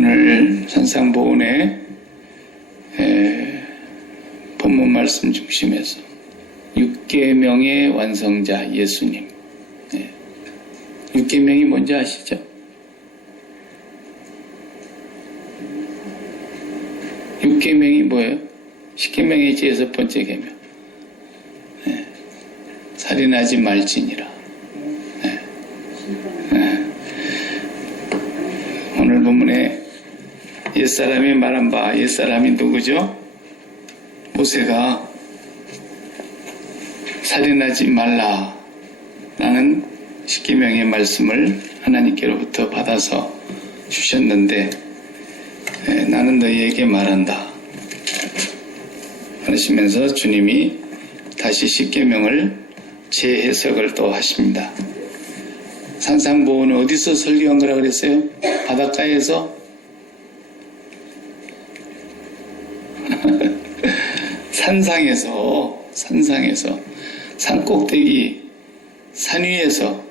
오늘 산상보훈의 본문 말씀 중심에서 6계명의 완성자 예수님. 6계명이 뭔지 아시죠? 6계명이 뭐예요? 10계명의 제 6번째 계명. 살인하지 말지니라. 오늘 본문에 옛사람이 말한 바, 옛사람이 누구죠? 모세가 살인하지 말라라는 10계명의 말씀을 하나님께로부터 받아서 주셨는데, 나는 너희에게 말한다 하시면서 주님이 다시 10계명을 재해석을 또 하십니다. 산상보훈은 어디서 설교한 거라고 그랬어요? 바닷가에서? 산상에서, 산꼭대기, 산 위에서,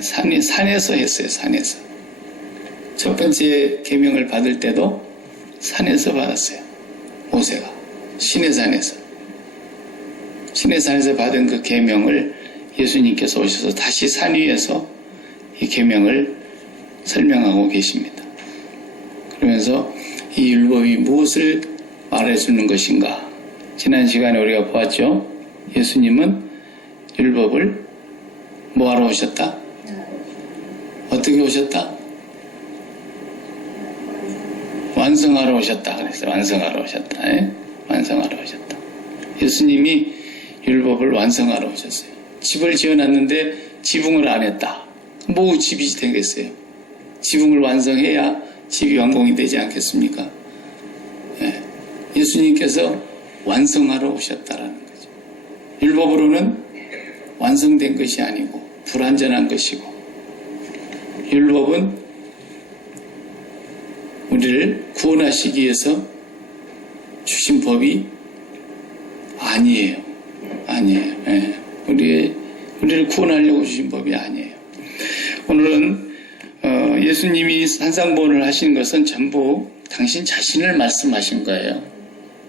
산에서 했어요, 산에서. 첫 번째 계명을 받을 때도 산에서 받았어요, 모세가. 시내산에서 받은 그 계명을 예수님께서 오셔서 다시 산 위에서 이 계명을 설명하고 계십니다. 그러면서 이 율법이 무엇을 말해주는 것인가? 지난 시간에 우리가 보았죠. 예수님은 율법을 뭐하러 오셨다? 어떻게 오셨다? 완성하러 오셨다. 그래서 완성하러 오셨다. 완성하러 오셨다. 예수님이 율법을 완성하러 오셨어요. 집을 지어놨는데 지붕을 안 했다. 뭐 집이 되겠어요? 지붕을 완성해야 집이 완공이 되지 않겠습니까? 예수님께서 완성하러 오셨다라는 거죠. 율법으로는 완성된 것이 아니고 불완전한 것이고, 율법은 우리를 구원하시기 위해서 주신 법이 아니에요. 우리를 구원하려고 주신 법이 아니에요. 오늘은 예수님이 산상보훈을 하신 것은 전부 당신 자신을 말씀하신 거예요.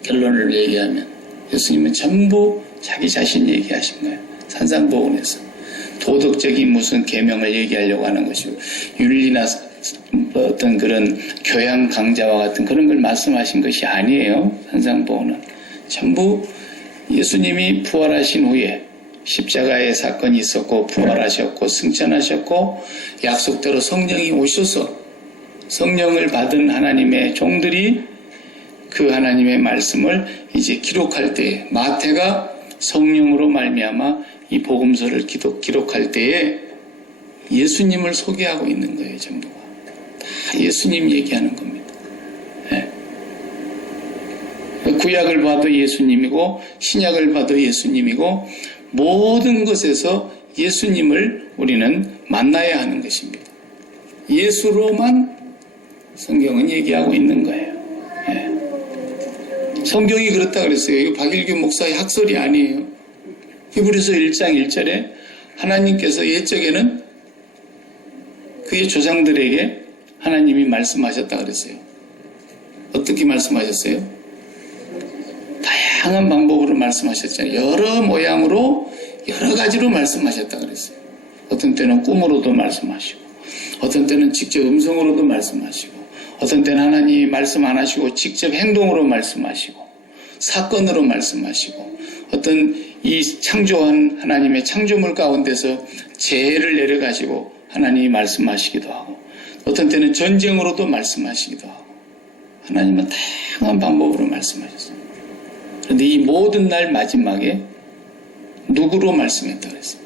결론을 얘기하면 예수님은 전부 자기 자신 얘기하신 거예요. 산상보훈에서 도덕적인 무슨 계명을 얘기하려고 하는 것이고, 윤리나 어떤 그런 교양 강좌와 같은 그런 걸 말씀하신 것이 아니에요. 산상보훈은 전부 예수님이 부활하신 후에 십자가의 사건이 있었고, 부활하셨고, 승천하셨고, 약속대로 성령이 오셔서 성령을 받은 하나님의 종들이 그 하나님의 말씀을 이제 기록할 때, 마태가 성령으로 말미암아 이 복음서를 기록할 때에 예수님을 소개하고 있는 거예요. 전부가 다 예수님 얘기하는 겁니다. 구약을 봐도 예수님이고 신약을 봐도 예수님이고, 모든 것에서 예수님을 우리는 만나야 하는 것입니다. 예수로만 성경은 얘기하고 있는 거예요. 성경이 그렇다 그랬어요. 이거 박일규 목사의 학설이 아니에요. 히브리서 1장 1절에 하나님께서 옛적에는 그의 조상들에게 하나님이 말씀하셨다 그랬어요. 어떻게 말씀하셨어요? 다양한 방법으로 말씀하셨잖아요. 여러 모양으로, 여러 가지로 말씀하셨다 그랬어요. 어떤 때는 꿈으로도 말씀하시고, 어떤 때는 직접 음성으로도 말씀하시고, 어떤 때는 하나님이 말씀 안 하시고 직접 행동으로 말씀하시고, 사건으로 말씀하시고, 어떤 이 창조한 하나님의 창조물 가운데서 재해를 내려가지고 하나님이 말씀하시기도 하고, 어떤 때는 전쟁으로도 말씀하시기도 하고, 하나님은 다양한 방법으로 말씀하셨어요. 그런데 이 모든 날 마지막에 누구로 말씀했다 그랬어요?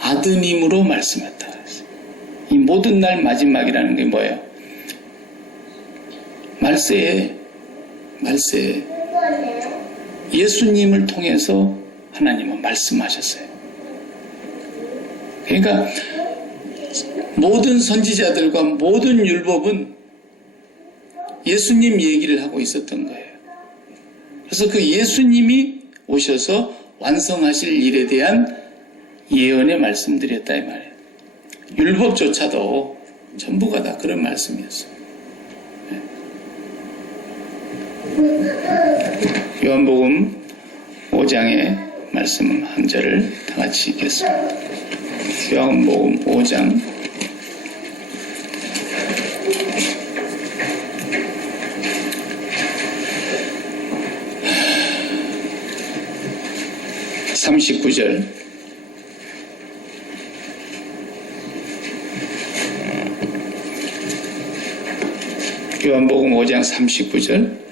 아드님으로 말씀했다 그랬어요. 이 모든 날 마지막이라는 게 뭐예요? 말세에 예수님을 통해서 하나님은 말씀하셨어요. 그러니까 모든 선지자들과 모든 율법은 예수님 얘기를 하고 있었던 거예요. 그래서 그 예수님이 오셔서 완성하실 일에 대한 예언의 말씀드렸다 이 말이에요. 율법조차도 전부가 다 그런 말씀이었어요. 요한복음 5장의 말씀 한 절을 다 같이 읽겠습니다. 요한복음 5장 39절. 요한복음 5장 39절.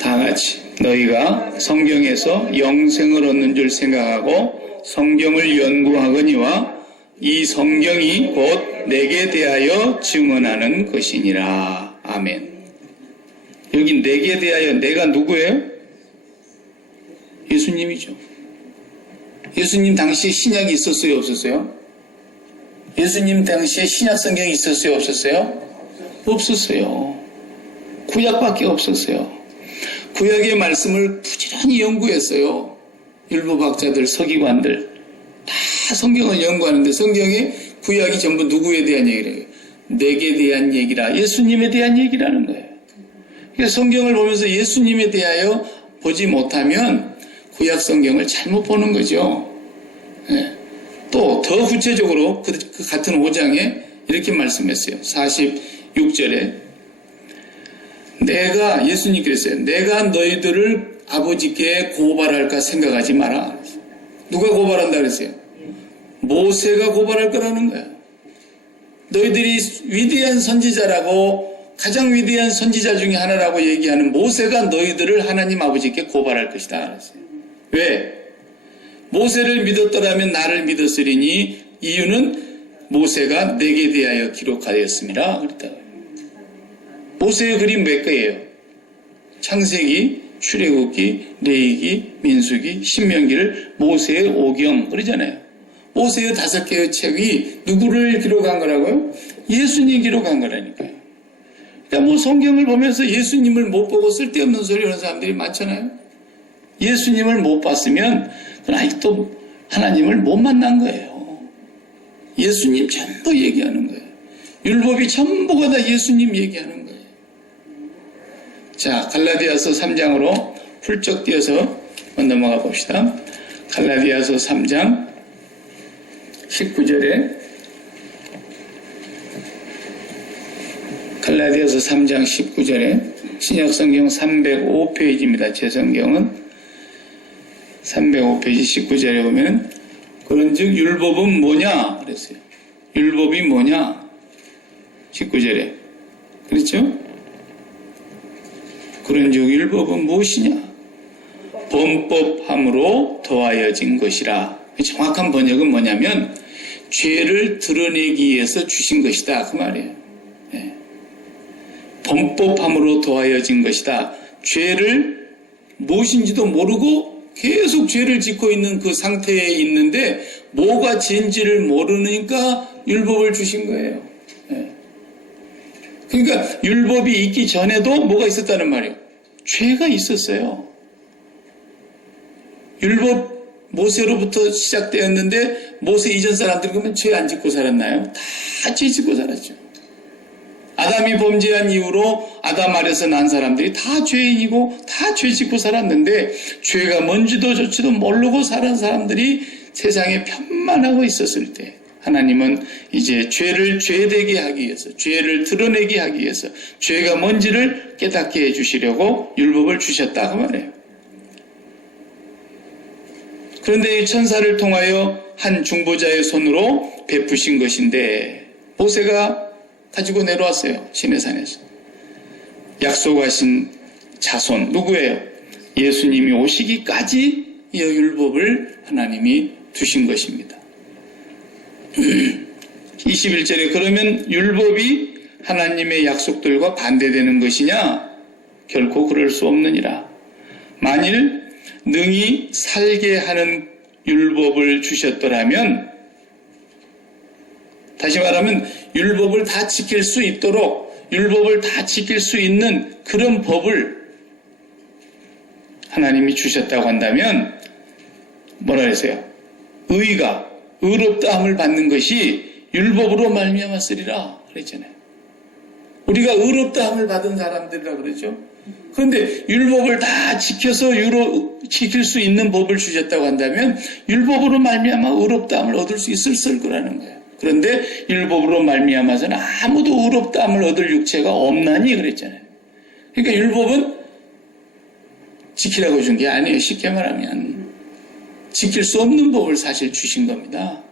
다 같이. 너희가 성경에서 영생을 얻는 줄 생각하고 성경을 연구하거니와 이 성경이 곧 내게 대하여 증언하는 것이니라. 아멘. 여기 내게 대하여, 내가 누구예요? 예수님이죠. 예수님 당시에 신약이 있었어요, 없었어요? 예수님 당시에 신약 성경이 있었어요, 없었어요? 없었어요. 구약밖에 없었어요. 구약의 말씀을 부지런히 연구했어요. 율법학자들, 서기관들 다 성경을 연구하는데 성경에 구약이 전부 누구에 대한 얘기를 해요? 내게 대한 얘기라, 예수님에 대한 얘기라는 거예요. 그러니까 성경을 보면서 예수님에 대하여 보지 못하면 구약 성경을 잘못 보는 거죠. 네. 또 더 구체적으로 그 같은 5장에 이렇게 말씀했어요. 46절에 내가, 예수님 그랬어요. 내가 너희들을 아버지께 고발할까 생각하지 마라. 누가 고발한다 그랬어요? 모세가 고발할 거라는 거야. 너희들이 위대한 선지자라고, 가장 위대한 선지자 중에 하나라고 얘기하는 모세가 너희들을 하나님 아버지께 고발할 것이다 그랬어요. 왜? 모세를 믿었더라면 나를 믿었으리니 이유는 모세가 내게 대하여 기록하였습니다. 그랬다고요. 모세의 그림 몇 개예요? 창세기, 출애굽기, 레위기, 민수기, 신명기를 모세의 오경 그러잖아요. 모세의 5개의 책이 누구를 기록한 거라고요? 예수님 기록한 거라니까요. 그러니까 뭐 성경을 보면서 예수님을 못 보고 쓸데없는 소리 하는 사람들이 많잖아요. 예수님을 못 봤으면 그건 아직도 하나님을 못 만난 거예요. 예수님 전부 얘기하는 거예요. 율법이 전부가 다 예수님 얘기하는 거예요. 자, 갈라디아서 3장으로 훌쩍 뛰어서 넘어가 봅시다. 갈라디아서 3장 19절에 갈라디아서 3장 19절에 신약성경 305페이지입니다. 제 성경은 305페이지 19절에 보면 그런즉 율법은 뭐냐 그랬어요. 율법이 뭐냐 19절에 그렇죠? 그런즉 율법은 무엇이냐? 범법함으로 더하여진 것이라. 정확한 번역은 뭐냐면 죄를 드러내기 위해서 주신 것이다 그 말이에요. 네. 범법함으로 더하여진 것이다. 죄를 무엇인지도 모르고 계속 죄를 짓고 있는 그 상태에 있는데 뭐가 죄인지를 모르니까 율법을 주신 거예요. 네. 그러니까 율법이 있기 전에도 뭐가 있었다는 말이에요. 죄가 있었어요. 율법 모세로부터 시작되었는데 모세 이전 사람들이 그러면 죄 안 짓고 살았나요? 다 죄 짓고 살았죠. 아담이 범죄한 이후로 아담 아래서 난 사람들이 다 죄인이고 다 죄 짓고 살았는데 죄가 뭔지도 좋지도 모르고 살은 사람들이 세상에 편만하고 있었을 때 하나님은 이제 죄를 죄되게 하기 위해서, 죄를 드러내게 하기 위해서 죄가 뭔지를 깨닫게 해주시려고 율법을 주셨다 그 말이에요. 그런데 이 천사를 통하여 한 중보자의 손으로 베푸신 것인데 모세가 가지고 내려왔어요. 시내산에서. 약속하신 자손 누구예요? 예수님이 오시기까지 이 율법을 하나님이 두신 것입니다. 21절에 그러면 율법이 하나님의 약속들과 반대되는 것이냐? 결코 그럴 수 없느니라. 만일 능히 살게 하는 율법을 주셨더라면, 다시 말하면 율법을 다 지킬 수 있도록 율법을 다 지킬 수 있는 그런 법을 하나님이 주셨다고 한다면 뭐라 그랬어요? 의가 의롭다함을 받는 것이 율법으로 말미암았으리라 그랬잖아요. 우리가 의롭다함을 받은 사람들이라 그러죠. 그런데 율법을 다 지켜서 지킬 수 있는 법을 주셨다고 한다면 율법으로 말미암아 의롭다함을 얻을 수 있을 거라는 거예요. 그런데 율법으로 말미암아서는 아무도 의롭다함을 얻을 육체가 없나니 그랬잖아요. 그러니까 율법은 지키라고 준 게 아니에요. 쉽게 말하면 지킬 수 없는 법을 사실 주신 겁니다.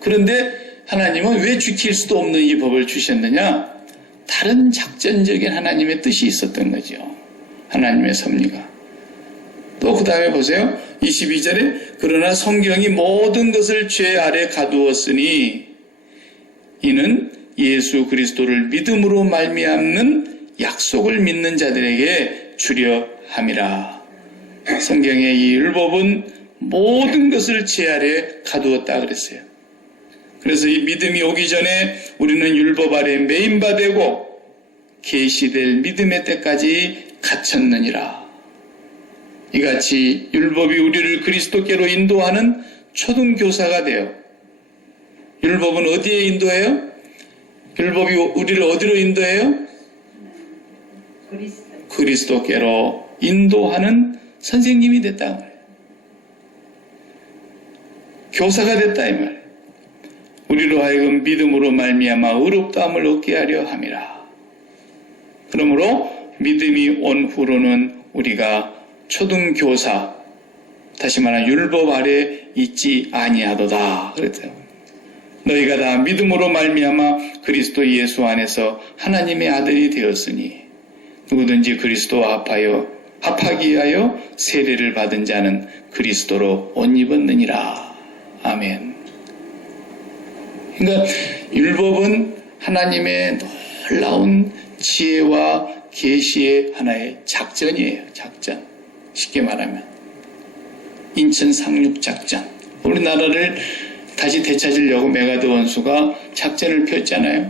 그런데 하나님은 왜 지킬 수도 없는 이 법을 주셨느냐? 다른 작전적인 하나님의 뜻이 있었던 거죠. 하나님의 섭리가. 또 그 다음에 보세요. 22절에 그러나 성경이 모든 것을 죄 아래 가두었으니 이는 예수 그리스도를 믿음으로 말미암는 약속을 믿는 자들에게 주려 함이라. 성경의 이 율법은 모든 것을 죄 아래 가두었다 그랬어요. 그래서 이 믿음이 오기 전에 우리는 율법 아래 매인바 되고 계시될 믿음의 때까지 갇혔느니라. 이같이 율법이 우리를 그리스도께로 인도하는 초등교사가 되어, 율법은 어디에 인도해요? 율법이 우리를 어디로 인도해요? 그리스도께로 인도하는 선생님이 됐다 말이에요. 교사가 됐다 이 말이에요. 우리로 하여금 믿음으로 말미암아 의롭다함을 얻게 하려 함이라. 그러므로 믿음이 온 후로는 우리가 초등교사, 다시 말하면 율법 아래 있지 아니하도다 그랬어요. 너희가 다 믿음으로 말미암아 그리스도 예수 안에서 하나님의 아들이 되었으니 누구든지 그리스도와 합하기 위하여 세례를 받은 자는 그리스도로 옷 입었느니라. 아멘. 그러니까 율법은 하나님의 놀라운 지혜와 계시의 하나의 작전이에요. 작전. 쉽게 말하면 인천 상륙 작전. 우리나라를 다시 되찾으려고 메가드 원수가 작전을 폈잖아요.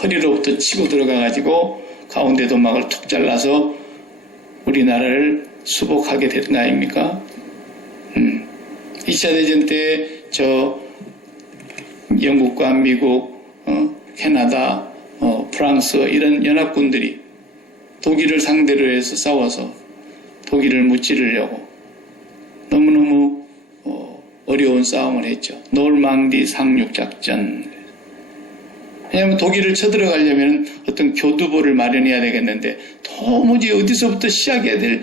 허리로부터 치고 들어가가지고 가운데 도막을 툭 잘라서 우리나라를 수복하게 된 거 아닙니까? 2차 대전 때 영국과 미국, 캐나다, 프랑스 이런 연합군들이 독일을 상대로 해서 싸워서 독일을 무찌르려고 너무너무 어려운 싸움을 했죠. 노르망디 상륙작전. 왜냐하면 독일을 쳐들어가려면 어떤 교두보를 마련해야 되겠는데 도무지 어디서부터 시작해야 될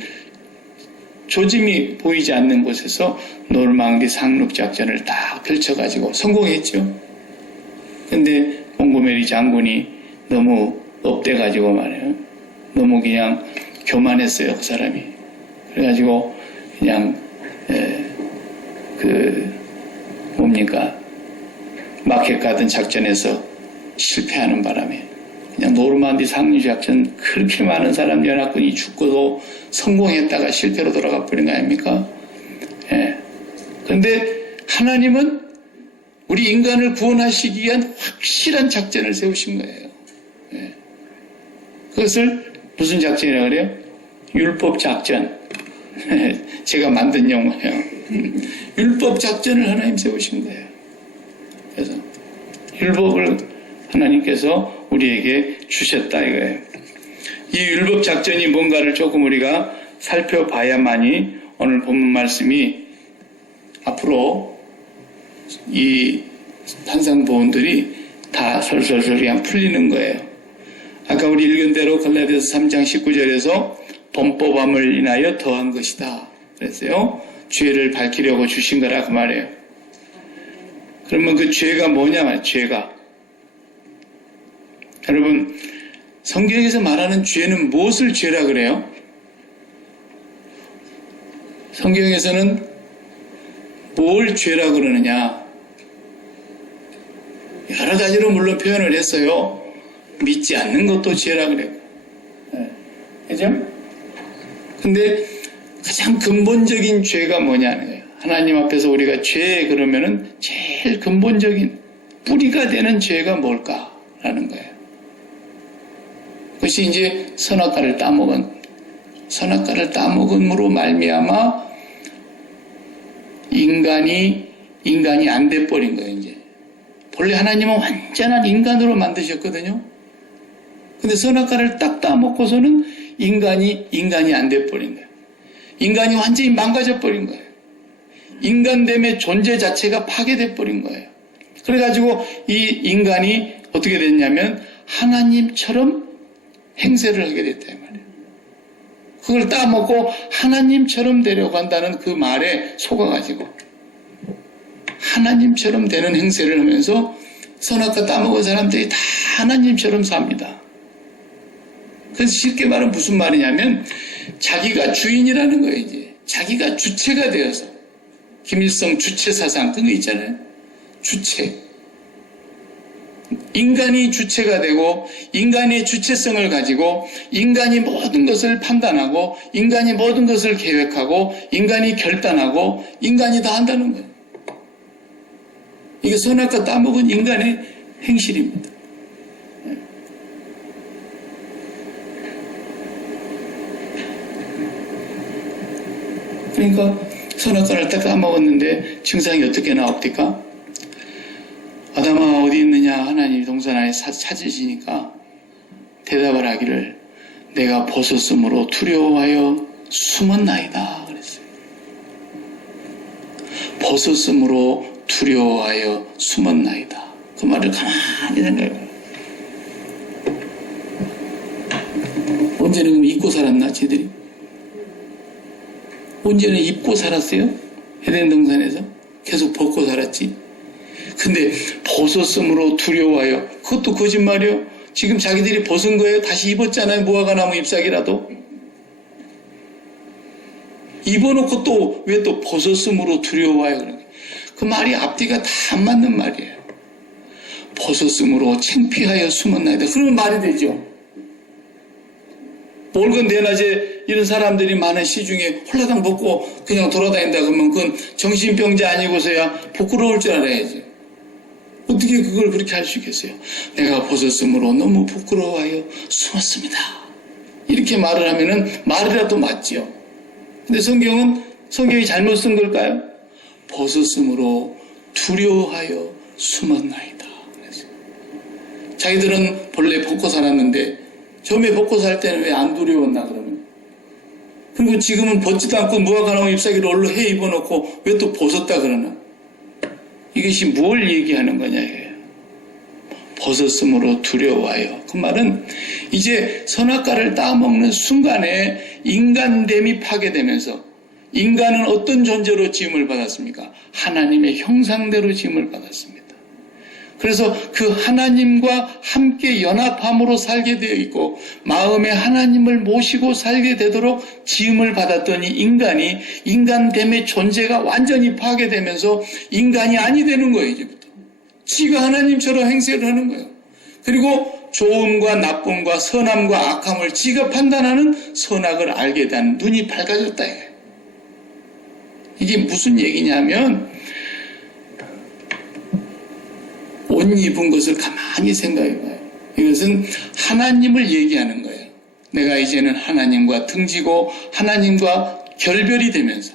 조짐이 보이지 않는 곳에서 노르망디 상륙작전을 딱 펼쳐가지고 성공했죠. 근데 몽고메리 장군이 너무 업돼가지고 말이에요. 너무 그냥 교만했어요, 그 사람이. 그래가지고 그냥 마켓 가든 작전에서 실패하는 바람에 그냥 노르만디 상륙작전 그렇게 많은 사람 연합군이 죽고도 성공했다가 실패로 돌아가 버린 거 아닙니까? 그런데 하나님은 우리 인간을 구원하시기 위한 확실한 작전을 세우신 거예요. 그것을 무슨 작전이라고 그래요? 율법 작전. 제가 만든 용어예요. 율법 작전을 하나님 세우신 거예요. 그래서 율법을 하나님께서 우리에게 주셨다 이거예요. 이 율법 작전이 뭔가를 조금 우리가 살펴봐야만이 오늘 본문 말씀이 앞으로 이 환상보험들이 다 솔솔솔 그냥 풀리는 거예요. 아까 우리 읽은 대로 갈라디아서 3장 19절에서 범법함을 인하여 더한 것이다 그랬어요. 죄를 밝히려고 주신 거라 그 말이에요. 그러면 그 죄가 뭐냐 말이에요. 죄가. 여러분 성경에서 말하는 죄는 무엇을 죄라 그래요? 성경에서는 뭘 죄라 그러느냐? 여러 가지로 물론 표현을 했어요. 믿지 않는 것도 죄라 그래요. 그죠? 근데 가장 근본적인 죄가 뭐냐는 거예요. 하나님 앞에서 우리가 죄 그러면은 제일 근본적인 뿌리가 되는 죄가 뭘까라는 거예요. 그것이 이제 선악과를 따먹음으로 말미암아 인간이 안 돼버린 거예요. 이제 본래 하나님은 완전한 인간으로 만드셨거든요. 근데 선악과를 딱 따먹고서는 인간이 안 돼버린 거예요. 인간이 완전히 망가져 버린 거예요. 인간됨의 존재 자체가 파괴돼 버린 거예요. 그래가지고 이 인간이 어떻게 됐냐면 하나님처럼 행세를 하게 됐다 이 말이에요. 그걸 따먹고 하나님처럼 되려고 한다는 그 말에 속아가지고 하나님처럼 되는 행세를 하면서 선악과 따먹은 사람들이 다 하나님처럼 삽니다. 그래서 쉽게 말하면 무슨 말이냐면 자기가 주인이라는 거예요. 이제 자기가 주체가 되어서 김일성 주체사상 그거 있잖아요. 주체. 인간이 주체가 되고 인간의 주체성을 가지고 인간이 모든 것을 판단하고 인간이 모든 것을 계획하고 인간이 결단하고 인간이 다 한다는 거예요. 이게 선악과 따먹은 인간의 행실입니다. 그러니까 선악과를 딱 따먹었는데 증상이 어떻게 나옵니까? 아담아 어디 있느냐 하나님이 동산 안에 찾으시니까 대답을 하기를 내가 벗었으므로 두려워하여 숨었나이다 그랬어요. 벗었으므로 두려워하여 숨었나이다. 그 말을 가만히 생각해요. 언제는 잊고 살았나 쟤들이? 언제는 입고 살았어요? 에덴 동산에서 계속 벗고 살았지. 근데 벗었으므로 두려워하여 그것도 거짓말이요. 지금 자기들이 벗은 거예요. 다시 입었잖아요. 무화과 나무 잎사귀라도 입어놓고 또 왜 또 벗었으므로 두려워하여 그런 거예요. 그 말이 앞뒤가 다 안 맞는 말이에요. 벗었으므로 창피하여 숨었나이다. 그러면 말이 되죠. 올건 대낮에 이런 사람들이 많은 시중에 홀라당 벗고 그냥 돌아다닌다 그러면 그건 정신병자 아니고서야 부끄러울 줄 알아야지. 어떻게 그걸 그렇게 할 수 있겠어요? 내가 벗었으므로 너무 부끄러워하여 숨었습니다. 이렇게 말을 하면은 말이라도 맞지요. 근데 성경이 잘못 쓴 걸까요? 벗었으므로 두려워하여 숨었나이다. 그래서 자기들은 본래 벗고 살았는데 처음에 벗고 살 때는 왜 안 두려웠나 그러면? 그리고 지금은 벗지도 않고 무화과나무 잎사귀를 얼로 해 입어놓고 왜 또 벗었다 그러나? 이것이 뭘 얘기하는 거냐 이거예요. 벗었으므로 두려워하여. 그 말은 이제 선악과를 따먹는 순간에 인간됨이 파괴되면서 인간은 어떤 존재로 지음을 받았습니까? 하나님의 형상대로 지음을 받았습니다. 그래서 그 하나님과 함께 연합함으로 살게 되어 있고 마음에 하나님을 모시고 살게 되도록 지음을 받았더니 인간이 인간됨의 존재가 완전히 파괴되면서 인간이 아니 되는 거예요. 이제부터. 지가 하나님처럼 행세를 하는 거예요. 그리고 좋음과 나쁨과 선함과 악함을 지가 판단하는 선악을 알게 된 눈이 밝아졌다. 이게 무슨 얘기냐면 옷 입은 것을 가만히 생각해봐요. 이것은 하나님을 얘기하는 거예요. 내가 이제는 하나님과 등지고 하나님과 결별이 되면서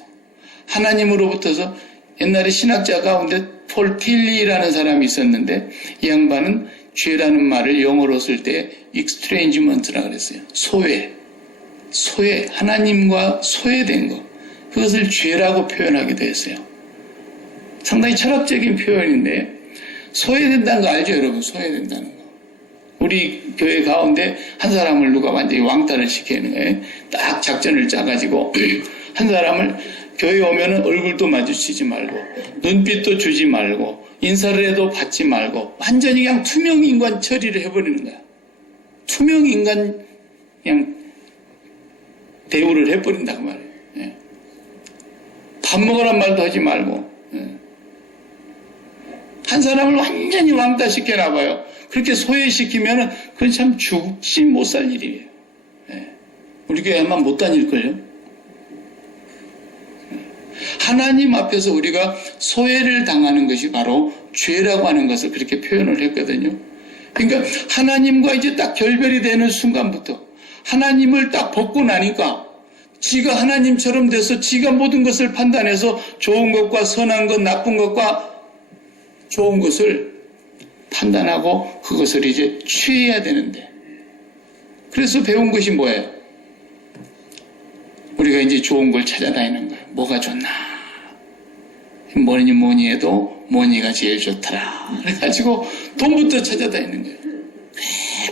하나님으로부터서 옛날에 신학자 가운데 폴 틸리라는 사람이 있었는데 이 양반은 죄라는 말을 영어로 쓸 때 estrangement라고 그랬어요. 소외, 하나님과 소외된 것. 그것을 죄라고 표현하기도 했어요. 상당히 철학적인 표현인데 소외된다는 거 알죠, 여러분? 소외된다는 거. 우리 교회 가운데 한 사람을 누가 완전히 왕따를 시키는 거예요. 딱 작전을 짜가지고 한 사람을 교회 오면은 얼굴도 마주치지 말고 눈빛도 주지 말고 인사를 해도 받지 말고 완전히 그냥 투명 인간 처리를 해버리는 거야. 투명 인간 그냥 대우를 해버린다고 말이에요. 예. 밥 먹으란 말도 하지 말고. 예. 한 사람을 완전히 왕따시켜나 봐요. 그렇게 소외시키면은 그건 참 죽지 못 살 일이에요. 예. 우리 교회 아마 못 다닐걸요? 하나님 앞에서 우리가 소외를 당하는 것이 바로 죄라고 하는 것을 그렇게 표현을 했거든요. 그러니까 하나님과 이제 딱 결별이 되는 순간부터 하나님을 딱 벗고 나니까 지가 하나님처럼 돼서 지가 모든 것을 판단해서 좋은 것과 선한 것, 나쁜 것과 좋은 것을 판단하고 그것을 이제 취해야 되는데 그래서 배운 것이 뭐예요? 우리가 이제 좋은 걸 찾아다니는 거예요. 뭐가 좋나? 뭐니 해도 뭐니가 제일 좋더라. 그래가지고 돈부터 찾아다니는 거예요.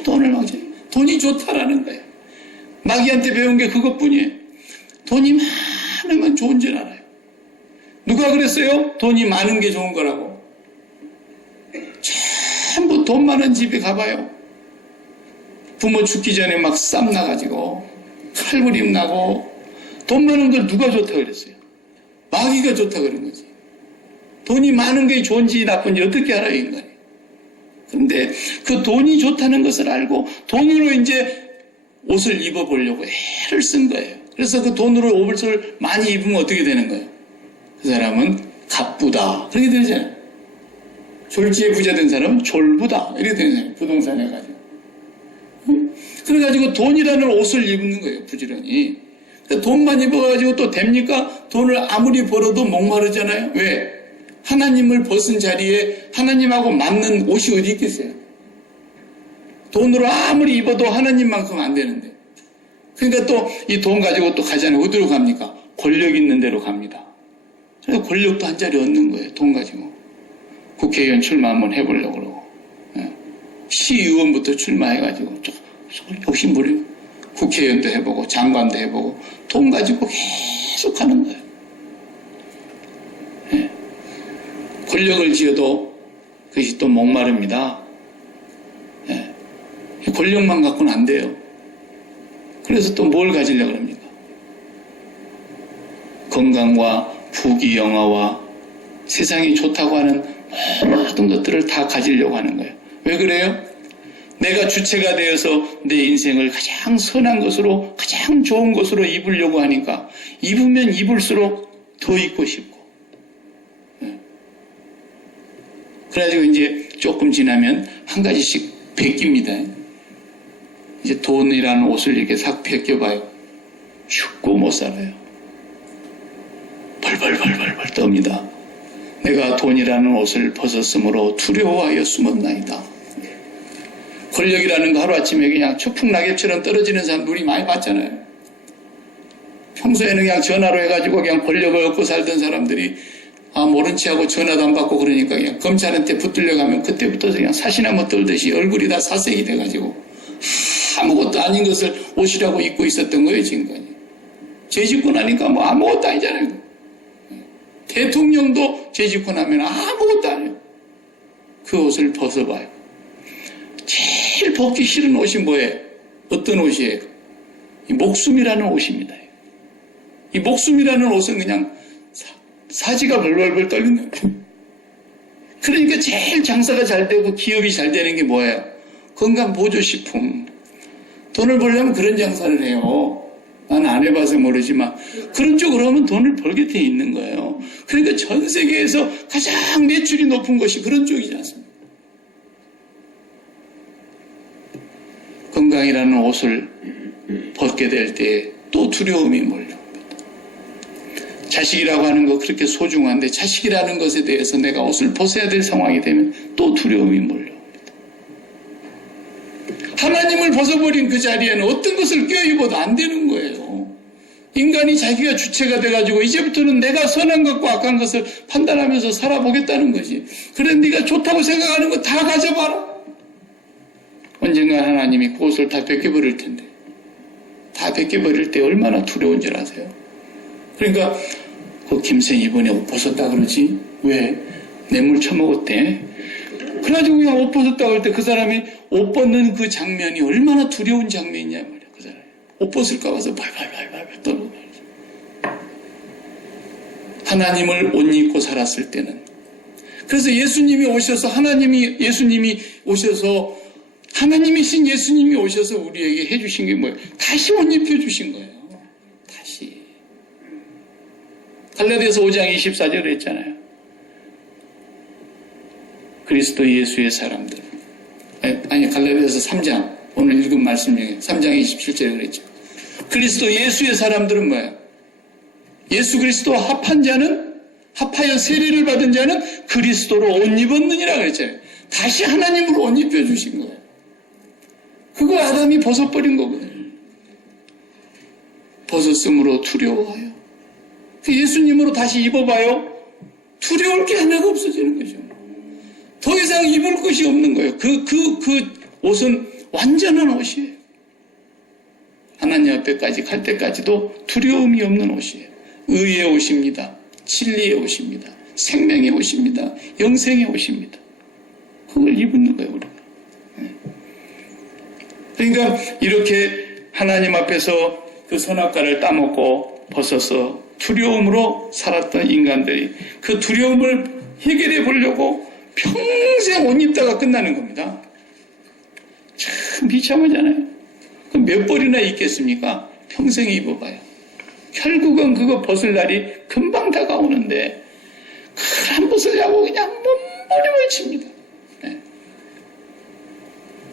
돈을 막 돈이 좋다라는 거예요. 마귀한테 배운 게 그것뿐이에요. 돈이 많으면 좋은 줄 알아요. 누가 그랬어요? 돈이 많은 게 좋은 거라고. 전부 돈 많은 집에 가봐요. 부모 죽기 전에 막 쌈 나가지고 칼부림 나고 돈 많은 걸 누가 좋다고 그랬어요? 마귀가 좋다고 그런 거지. 돈이 많은 게 좋은지 나쁜지 어떻게 알아요, 인간이? 그런데 그 돈이 좋다는 것을 알고 돈으로 이제 옷을 입어보려고 애를 쓴 거예요. 그래서 그 돈으로 옷을 많이 입으면 어떻게 되는 거예요? 그 사람은 갑부다. 그렇게 되잖아요. 졸지에 부자 된 사람은 졸부다. 이렇게 되잖아요. 부동산 해가지고. 그래가지고 돈이라는 옷을 입는 거예요. 부지런히. 돈만 입어가지고 또 됩니까? 돈을 아무리 벌어도 목마르잖아요. 왜? 하나님을 벗은 자리에 하나님하고 맞는 옷이 어디 있겠어요? 돈으로 아무리 입어도 하나님만큼 안 되는데. 그러니까 또 이 돈 가지고 또 가잖아요. 어디로 갑니까? 권력 있는 데로 갑니다. 그래서 권력도 한 자리 얻는 거예요. 돈 가지고. 국회의원 출마 한번 해보려고 그러고. 시의원부터 출마해가지고 욕심 부려요. 국회의원도 해보고 장관도 해보고 돈 가지고 계속 하는 거예요. 권력을 지어도 그것이 또 목마릅니다. 권력만 갖고는 안 돼요. 그래서 또 뭘 가지려고 합니까? 건강과 부귀 영화와 세상이 좋다고 하는 모든 것들을 다 가지려고 하는 거예요. 왜 그래요? 내가 주체가 되어서 내 인생을 가장 선한 것으로 가장 좋은 것으로 입으려고 하니까 입으면 입을수록 더 입고 싶고 그래가지고 이제 조금 지나면 한 가지씩 베낍니다. 이제 돈이라는 옷을 이렇게 싹 벗겨봐요. 죽고 못 살아요. 벌벌벌벌벌 떱니다. 내가 돈이라는 옷을 벗었으므로 두려워하여 숨었나이다. 권력이라는 거 하루아침에 그냥 초풍낙엽처럼 떨어지는 사람 우리 많이 봤잖아요. 평소에는 그냥 전화로 해가지고 그냥 권력을 얻고 살던 사람들이 모른 체하고 전화도 안 받고 그러니까 그냥 검찰한테 붙들려 가면 그때부터 그냥 사시나무 떨듯이 얼굴이 다 사색이 돼가지고 아무것도 아닌 것을 옷이라고 입고 있었던 거예요, 지금까지. 재집고 나니까 뭐 아무것도 아니잖아요. 대통령도 재집고 나면 아무것도 아니에요. 그 옷을 벗어봐요. 제일 벗기 싫은 옷이 뭐예요? 어떤 옷이에요? 이 목숨이라는 옷입니다. 이 목숨이라는 옷은 그냥 사지가 벌벌벌 떨리는 거예요. 그러니까 제일 장사가 잘 되고 기업이 잘 되는 게 뭐예요? 건강보조식품. 돈을 벌려면 그런 장사를 해요. 나는 안 해봐서 모르지만 그런 쪽으로 하면 돈을 벌게 돼 있는 거예요. 그러니까 전 세계에서 가장 매출이 높은 것이 그런 쪽이지 않습니까? 건강이라는 옷을 벗게 될 때 또 두려움이 몰려옵니다. 자식이라고 하는 거 그렇게 소중한데 자식이라는 것에 대해서 내가 옷을 벗어야 될 상황이 되면 또 두려움이 몰려옵니다. 하나님을 벗어버린 그 자리에는 어떤 것을 껴입어도 안 되는 거예요. 인간이 자기가 주체가 돼가지고 이제부터는 내가 선한 것과 악한 것을 판단하면서 살아보겠다는 거지. 그래 네가 좋다고 생각하는 거 다 가져봐라. 언젠가 하나님이 그 옷을 다 벗겨버릴 텐데 다 벗겨버릴 때 얼마나 두려운 줄 아세요? 그러니까 그 김생 이번에 옷 벗었다 그러지? 왜? 뇌물 처먹었대. 그래가지고 그냥 옷 벗었다고 할 때 그 사람이 옷 벗는 그 장면이 얼마나 두려운 장면이냐 말이야. 그 사람이 옷 벗을까 봐서 발발발발 떨고 하나님을 옷 입고 살았을 때는 그래서 예수님이 오셔서 하나님이신 예수님이 오셔서 우리에게 해주신 게 뭐예요? 다시 옷 입혀주신 거예요. 다시. 갈라디아서 5장 24절에 했잖아요. 그리스도 예수의 사람들. 아니, 갈라디아서 3장. 오늘 읽은 말씀 중에 3장 27절에 그랬죠. 그리스도 예수의 사람들은 뭐예요? 예수 그리스도와 합하여 세례를 받은 자는 그리스도로 옷 입었느니라 그랬잖아요. 다시 하나님으로 옷 입혀주신 거예요. 그거 아담이 벗어버린 거거든요. 벗었으므로 두려워요. 예수님으로 다시 입어봐요. 두려울 게 하나가 없어지는 거죠. 더 이상 입을 것이 없는 거예요. 그 옷은 완전한 옷이에요. 하나님 앞에까지 갈 때까지도 두려움이 없는 옷이에요. 의의 옷입니다. 진리의 옷입니다. 생명의 옷입니다. 영생의 옷입니다. 그걸 입는 거예요, 우리가. 그러니까 이렇게 하나님 앞에서 그 선악과를 따먹고 벗어서 두려움으로 살았던 인간들이 그 두려움을 해결해 보려고 평생 옷 입다가 끝나는 겁니다. 참 비참하잖아요. 그럼 몇 벌이나 입겠습니까? 평생 입어봐요. 결국은 그거 벗을 날이 금방 다가오는데 그걸 안 벗으려고 그냥 몸부림을 칩니다. 네.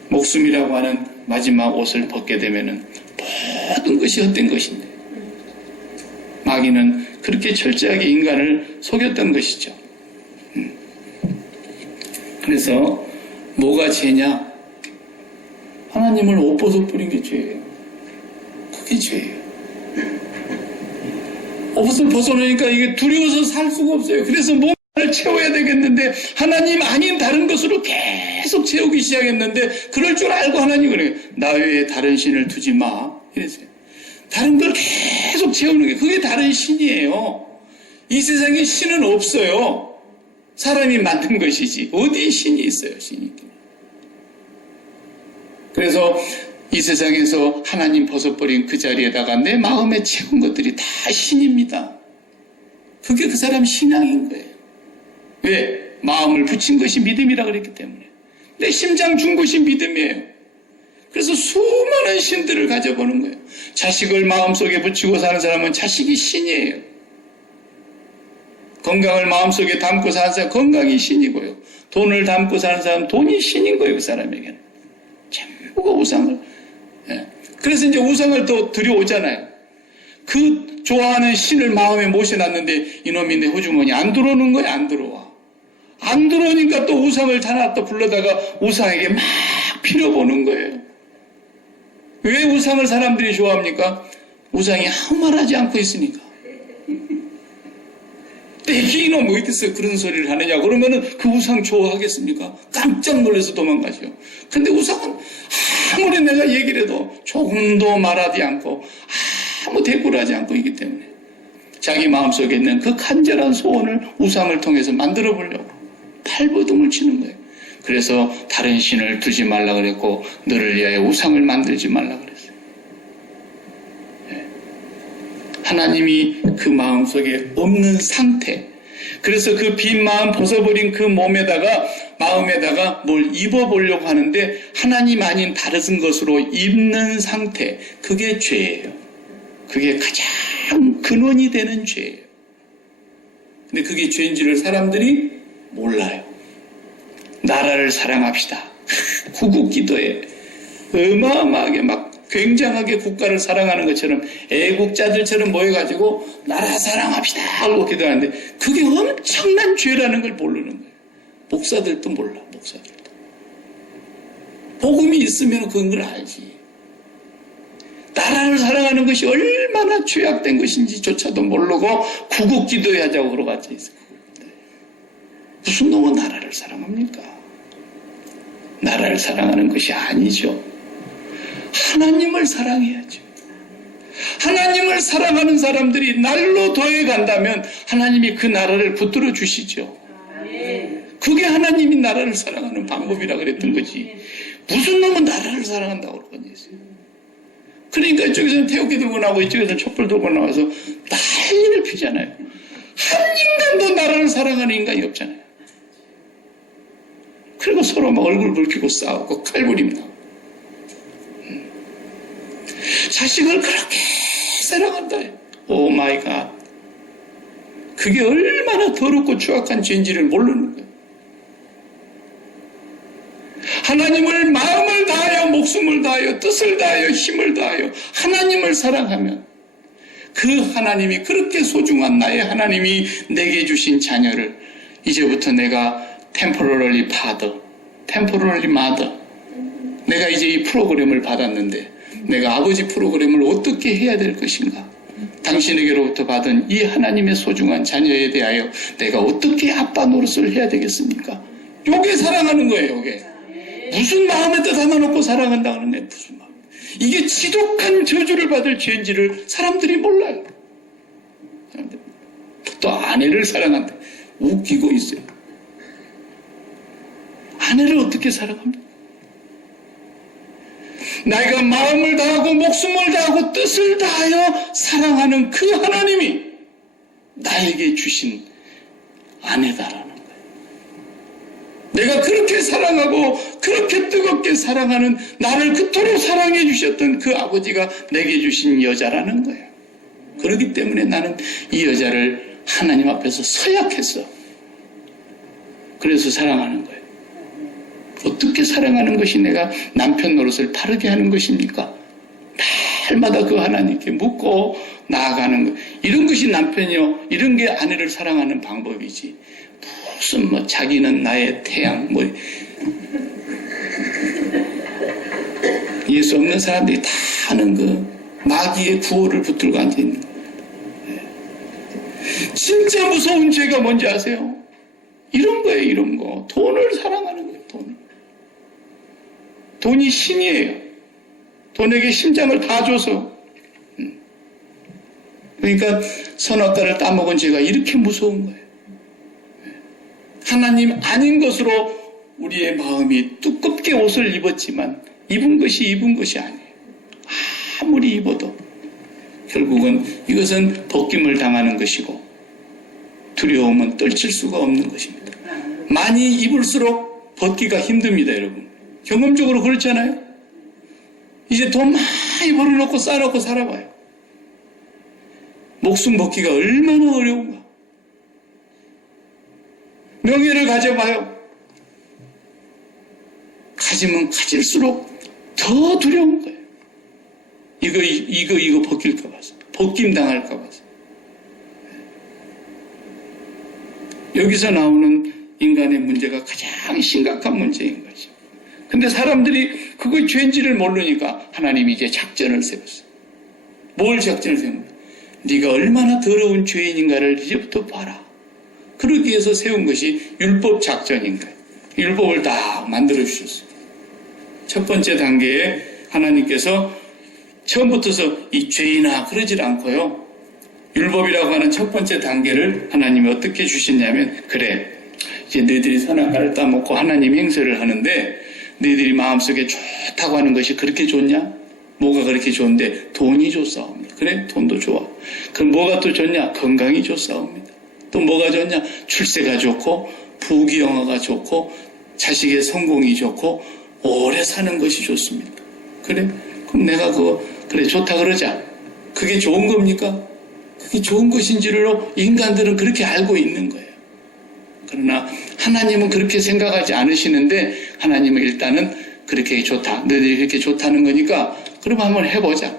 목숨이라고 하는 마지막 옷을 벗게 되면은 모든 것이 헛된 것인데 마귀는 그렇게 철저하게 인간을 속였던 것이죠. 그래서 뭐가 죄냐? 하나님을 옷 벗어버린 게 죄예요. 그게 죄예요. 옷을 벗어놓으니까 이게 두려워서 살 수가 없어요. 그래서 몸을 채워야 되겠는데 하나님 아닌 다른 것으로 계속 채우기 시작했는데 그럴 줄 알고 하나님 그래요. 나 외에 다른 신을 두지 마. 이랬어요. 다른 걸 계속 채우는 게 그게 다른 신이에요. 이 세상에 신은 없어요. 사람이 만든 것이지 어디에 신이 있어요. 신이. 그래서 이 세상에서 하나님 벗어버린 그 자리에다가 내 마음에 채운 것들이 다 신입니다. 그게 그 사람 신앙인 거예요. 왜? 마음을 붙인 것이 믿음이라 그랬기 때문에. 내 심장 준 것이 믿음이에요. 그래서 수많은 신들을 가져보는 거예요. 자식을 마음속에 붙이고 사는 사람은 자식이 신이에요. 건강을 마음속에 담고 사는 사람 건강이 신이고요. 돈을 담고 사는 사람 돈이 신인 거예요. 그 사람에게는. 전부가 우상을. 예. 그래서 이제 우상을 또 들여오잖아요. 그 좋아하는 신을 마음에 모셔놨는데 이놈이 내 호주머니 안 들어오는 거야. 안 들어와. 안 들어오니까 또 우상을 하나 또 불러다가 우상에게 막 빌어보는 거예요. 왜 우상을 사람들이 좋아합니까? 우상이 아무 말하지 않고 있으니까. 내게 이놈 어디서 그런 소리를 하느냐 그러면은 그 우상 좋아하겠습니까? 깜짝 놀라서 도망가죠. 근데 우상은 아무리 내가 얘기를 해도 조금도 말하지 않고 아무 대꾸를 하지 않고 있기 때문에 자기 마음속에 있는 그 간절한 소원을 우상을 통해서 만들어 보려고 팔버둥을 치는 거예요. 그래서 다른 신을 두지 말라 그랬고 너를 위하여 우상을 만들지 말라 그랬어요. 네. 하나님이 그 마음속에 없는 상태. 그래서 그 빈 마음 벗어버린 그 몸에다가 마음에다가 뭘 입어보려고 하는데 하나님 아닌 다른 것으로 입는 상태. 그게 죄예요. 그게 가장 근원이 되는 죄예요. 근데 그게 죄인지를 사람들이 몰라요. 나라를 사랑합시다. 구국기도에 어마어마하게 막 굉장하게 국가를 사랑하는 것처럼 애국자들처럼 모여가지고 나라 사랑합시다 하고 기도하는데 그게 엄청난 죄라는 걸 모르는 거예요. 목사들도 몰라. 목사들도. 복음이 있으면 그런 걸 알지. 나라를 사랑하는 것이 얼마나 죄악된 것인지조차도 모르고 구국기도에 하자고 그러고 앉아있어요. 무슨 놈은 나라를 사랑합니까? 나라를 사랑하는 것이 아니죠. 하나님을 사랑해야죠. 하나님을 사랑하는 사람들이 날로 더해 간다면 하나님이 그 나라를 붙들어 주시죠. 그게 하나님이 나라를 사랑하는 방법이라 그랬던 거지. 무슨 놈은 나라를 사랑한다고 그러겠어요. 그러니까 이쪽에서는 태극기 들고 나오고 이쪽에서는 촛불 들고 나와서 난리를 피잖아요. 한 인간도 나라를 사랑하는 인간이 없잖아요. 그리고 서로 막 얼굴 붉히고 싸우고 칼부림나. 자식을 그렇게 사랑한다. 오 마이 갓. 그게 얼마나 더럽고 추악한 죄인지를 모르는 거예요. 하나님을 마음을 다하여 목숨을 다하여 뜻을 다하여 힘을 다하여 하나님을 사랑하면 그 하나님이 그렇게 소중한 나의 하나님이 내게 주신 자녀를 이제부터 내가 temporarily father, temporarily mother. 내가 이제 이 프로그램을 받았는데 내가 아버지 프로그램을 어떻게 해야 될 것인가? 당신에게로부터 받은 이 하나님의 소중한 자녀에 대하여 내가 어떻게 아빠 노릇을 해야 되겠습니까? 요게 사랑하는 거예요, 요게. 무슨 마음에다 담아놓고 사랑한다는 게 무슨 마음. 이게 지독한 저주를 받을 죄인지를 사람들이 몰라요. 또 아내를 사랑한다. 웃기고 있어요. 아내를 어떻게 사랑합니까? 내가 마음을 다하고 목숨을 다하고 뜻을 다하여 사랑하는 그 하나님이 나에게 주신 아내다라는 거예요. 내가 그렇게 사랑하고 그렇게 뜨겁게 사랑하는 나를 그토록 사랑해 주셨던 그 아버지가 내게 주신 여자라는 거예요. 그렇기 때문에 나는 이 여자를 하나님 앞에서 서약했어. 그래서 사랑하는 거예요. 어떻게 사랑하는 것이 내가 남편 노릇을 바르게 하는 것입니까? 날마다 그 하나님께 묻고 나아가는 것. 이런 것이 남편이요. 이런 게 아내를 사랑하는 방법이지. 무슨 뭐 자기는 나의 태양 뭐 예수 없는 사람들이 다 하는 그 마귀의 구호를 붙들고 앉아있는 거예요. 진짜 무서운 죄가 뭔지 아세요? 이런 거예요. 이런 거. 돈을 사랑하는 거예요. 돈이 신이에요. 돈에게 심장을 다 줘서. 그러니까 선악과를 따먹은 죄가 이렇게 무서운 거예요. 하나님 아닌 것으로 우리의 마음이 두껍게 옷을 입었지만 입은 것이 아니에요. 아무리 입어도 결국은 이것은 벗김을 당하는 것이고 두려움은 떨칠 수가 없는 것입니다. 많이 입을수록 벗기가 힘듭니다, 여러분. 경험적으로 그렇잖아요. 이제 돈 많이 벌어놓고 쌓아놓고 살아봐요. 목숨 벗기가 얼마나 어려운가. 명예를 가져봐요. 가지면 가질수록 더 두려운 거예요. 이거 벗길까 봐서. 벗김 당할까 봐서. 여기서 나오는 인간의 문제가 가장 심각한 문제인 거죠. 근데 사람들이 그거 죄인지를 모르니까 하나님이 이제 작전을 세웠어요. 뭘 작전을 세운 거예요? 네가 얼마나 더러운 죄인인가를 이제부터 봐라. 그러기 위해서 세운 것이 율법 작전인 거예요. 율법을 다 만들어 주셨어요. 첫 번째 단계에 하나님께서 처음부터서 이 죄인아 그러질 않고요. 율법이라고 하는 첫 번째 단계를 하나님이 어떻게 주셨냐면 그래 이제 너희들이 선악과를 따먹고 하나님 행세를 하는데 너희들이 마음속에 좋다고 하는 것이 그렇게 좋냐? 뭐가 그렇게 좋은데? 돈이 좋사옵니다. 그래? 돈도 좋아. 그럼 뭐가 또 좋냐? 건강이 좋사옵니다. 또 뭐가 좋냐? 출세가 좋고 부귀영화가 좋고 자식의 성공이 좋고 오래 사는 것이 좋습니다. 그래? 그럼 내가 그래 좋다 그러자. 그게 좋은 겁니까? 그게 좋은 것인지를 인간들은 그렇게 알고 있는 거예요. 그러나 하나님은 그렇게 생각하지 않으시는데 하나님은 일단은 그렇게 좋다. 너희들이 그렇게 좋다는 거니까 그럼 한번 해보자.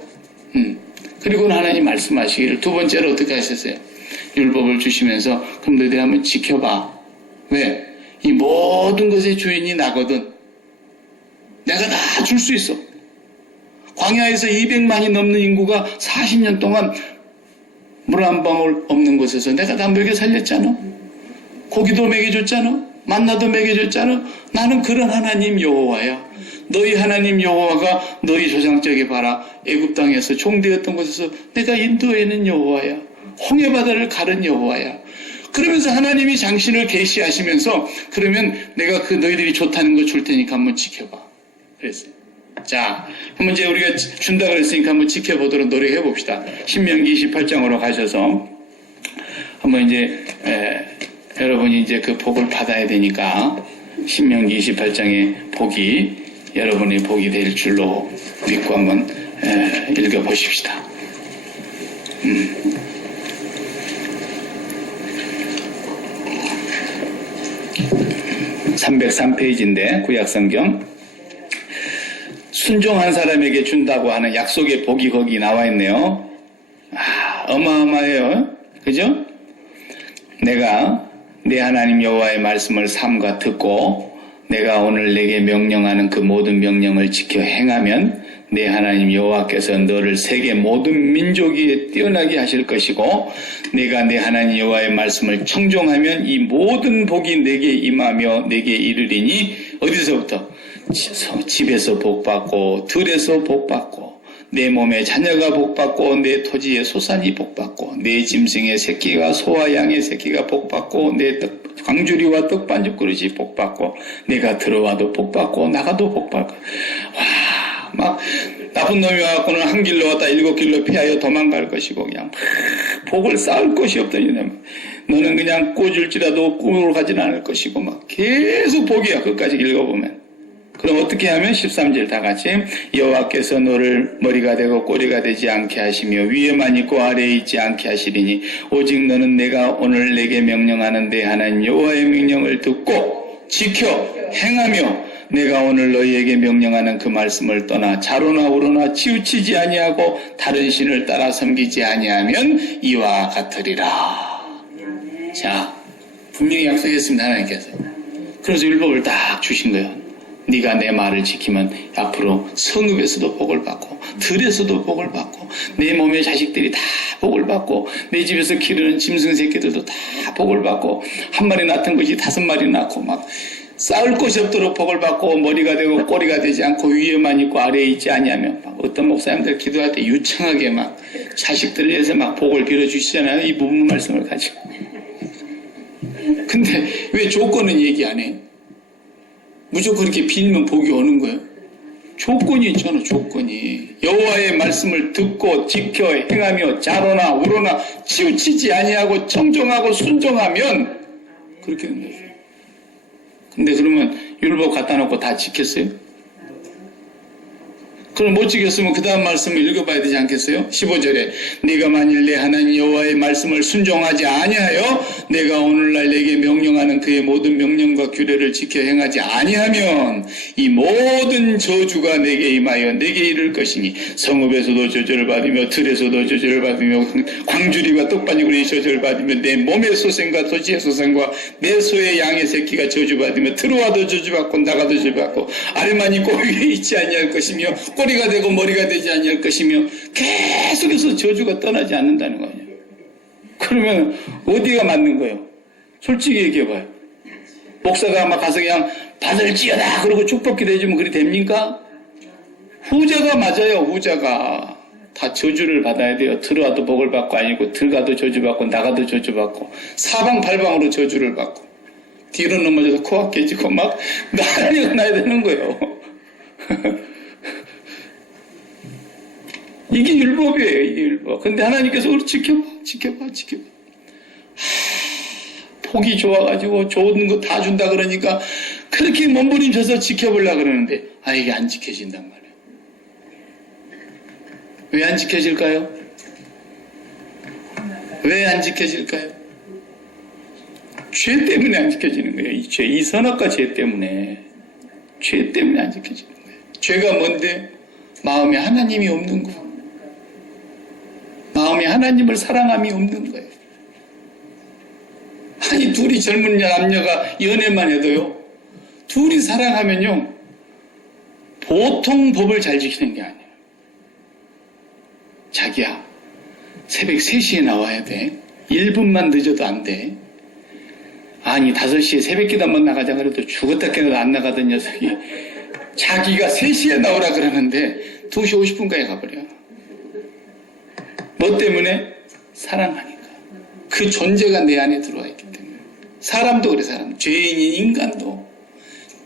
그리고는 하나님 말씀하시기를 두 번째로 어떻게 하셨어요? 율법을 주시면서 그럼 너희들이 한번 지켜봐. 왜? 이 모든 것의 주인이 나거든. 내가 다 줄 수 있어. 광야에서 200만이 넘는 인구가 40년 동안 물 한 방울 없는 곳에서 내가 다 먹여 살렸잖아. 고기도 먹여줬잖아. 만나도 먹여줬잖아. 나는 그런 하나님 여호와야. 너희 하나님 여호와가 너희 조상적에 봐라. 애굽 땅에서 종되었던 곳에서 내가 인도에는 여호와야. 홍해 바다를 가른 여호와야. 그러면서 하나님이 당신을 계시하시면서 그러면 내가 그 너희들이 좋다는 거 줄 테니까 한번 지켜봐. 그랬어요. 자, 한번 이제 우리가 준다 그랬으니까 한번 지켜보도록 노력해 봅시다. 신명기 28장으로 가셔서 한번 이제 여러분이 이제 그 복을 받아야 되니까 신명기 28장의 복이 여러분의 복이 될 줄로 믿고 한번 읽어보십시다. 303페이지인데 구약성경 순종한 사람에게 준다고 하는 약속의 복이 거기 나와 있네요. 어마어마해요. 그죠? 내가 내 하나님 여호와의 말씀을 삼가 듣고 내가 오늘 내게 명령하는 그 모든 명령을 지켜 행하면 내 하나님 여호와께서 너를 세계 모든 민족 위에 뛰어나게 하실 것이고 내가 내 하나님 여호와의 말씀을 청종하면 이 모든 복이 내게 임하며 내게 이르리니 어디서부터? 집에서 복받고 들에서 복받고 내 몸에 자녀가 복받고 내 토지에 소산이 복받고 내 짐승의 새끼가 소와 양의 새끼가 복받고 내 광주리와 떡반죽 그릇이 복받고 내가 들어와도 복받고 나가도 복받고 와, 막 나쁜 놈이 와갖고는 한 길로 왔다 7길로 피하여 도망갈 것이고 그냥 막 복을 쌓을 것이 없더니 너는 그냥 꽂을지라도 꿈으로 가지는 않을 것이고 막 계속 복이야. 끝까지 읽어보면. 그럼 어떻게 하면 13절 다 같이 여호와께서 너를 머리가 되고 꼬리가 되지 않게 하시며 위에만 있고 아래에 있지 않게 하시리니 오직 너는 내가 오늘 내게 명령하는 내 하나님 여호와의 명령을 듣고 지켜 행하며 내가 오늘 너희에게 명령하는 그 말씀을 떠나 자로나 우로나 치우치지 아니하고 다른 신을 따라 섬기지 아니하면 이와 같으리라. 자, 분명히 약속했습니다. 하나님께서. 그래서 율법을 딱 주신 거예요. 네가 내 말을 지키면 앞으로 성읍에서도 복을 받고 들에서도 복을 받고 내 몸의 자식들이 다 복을 받고 내 집에서 기르는 짐승 새끼들도 다 복을 받고 한 마리 낳던 것이 5마리 낳고 막 쌓을 곳이 없도록 복을 받고 머리가 되고 꼬리가 되지 않고 위에만 있고 아래에 있지 아니하면 어떤 목사님들 기도할 때 유창하게 막 자식들을 위해서 막 복을 빌어주시잖아요. 이 부분 말씀을 가지고. 근데 왜 조건은 얘기 안 해? 무조건 그렇게 빌면 복이 오는 거예요. 조건이 있잖아. 조건이. 여호와의 말씀을 듣고 지켜 행하며 자로나 우로나 치우치지 아니하고 청종하고 순종하면 그렇게 되는 거예요. 근데 그러면 율법 갖다 놓고 다 지켰어요? 그럼 못 지켰으면 그 다음 말씀을 읽어봐야 되지 않겠어요? 15절에 네가 만일 내 하나님 여호와의 말씀을 순종하지 아니하여 내가 오늘날 내게 명령하는 그의 모든 명령과 규례를 지켜 행하지 아니하면 이 모든 저주가 내게 임하여 내게 이를 것이니 성읍에서도 저주를 받으며 들에서도 저주를 받으며 광주리와 떡반죽으로 저주를 받으며 내 몸의 소생과 토지의 소생과 내 소의 양의 새끼가 저주받으며 들어와도 저주받고 나가도 저주받고 아래만 있고 위에 있지 아니할 것이며 꼬리가 되고 머리가 되지 아니할 것이며 계속해서 저주가 떠나지 않는다는 거예요. 그러면 어디가 맞는 거예요? 솔직히 얘기해봐요. 목사가 아마 가서 그냥 받을지어다 그러고 축복기도 해주면 그리 됩니까? 후자가 맞아요. 후자가 다 저주를 받아야 돼요. 들어와도 복을 받고 아니고 들어가도 저주받고 나가도 저주받고 사방팔방으로 저주를 받고 뒤로 넘어져서 코가 깨지고 막 난리가 나야 되는 거예요. 이게 율법이에요. 이게 율법. 근데 하나님께서 우리 지켜봐. 복이 좋아가지고 좋은 거 다 준다 그러니까 그렇게 몸부림쳐서 지켜보려고 그러는데 이게 안 지켜진단 말이에요. 왜 안 지켜질까요? 왜 안 지켜질까요? 죄 때문에 안 지켜지는 거예요. 이 선악과 죄 때문에. 죄 때문에 안 지켜지는 거예요. 죄가 뭔데? 마음에 하나님이 없는 거. 마음에 하나님을 사랑함이 없는 거예요. 아니 둘이 젊은 남녀가 연애만 해도요. 둘이 사랑하면요. 보통 법을 잘 지키는 게 아니에요. 자기야 새벽 3시에 나와야 돼. 1분만 늦어도 안 돼. 아니 5시에 새벽기도 한번 나가자 그래도 죽었다 깨어나도 안 나가던 녀석이 자기가 3시에 나오라 그러는데 2시 50분까지 가버려요. 뭐 때문에? 사랑하니까. 그 존재가 내 안에 들어와 있기 때문에. 사람도 그래, 사람. 죄인인 인간도.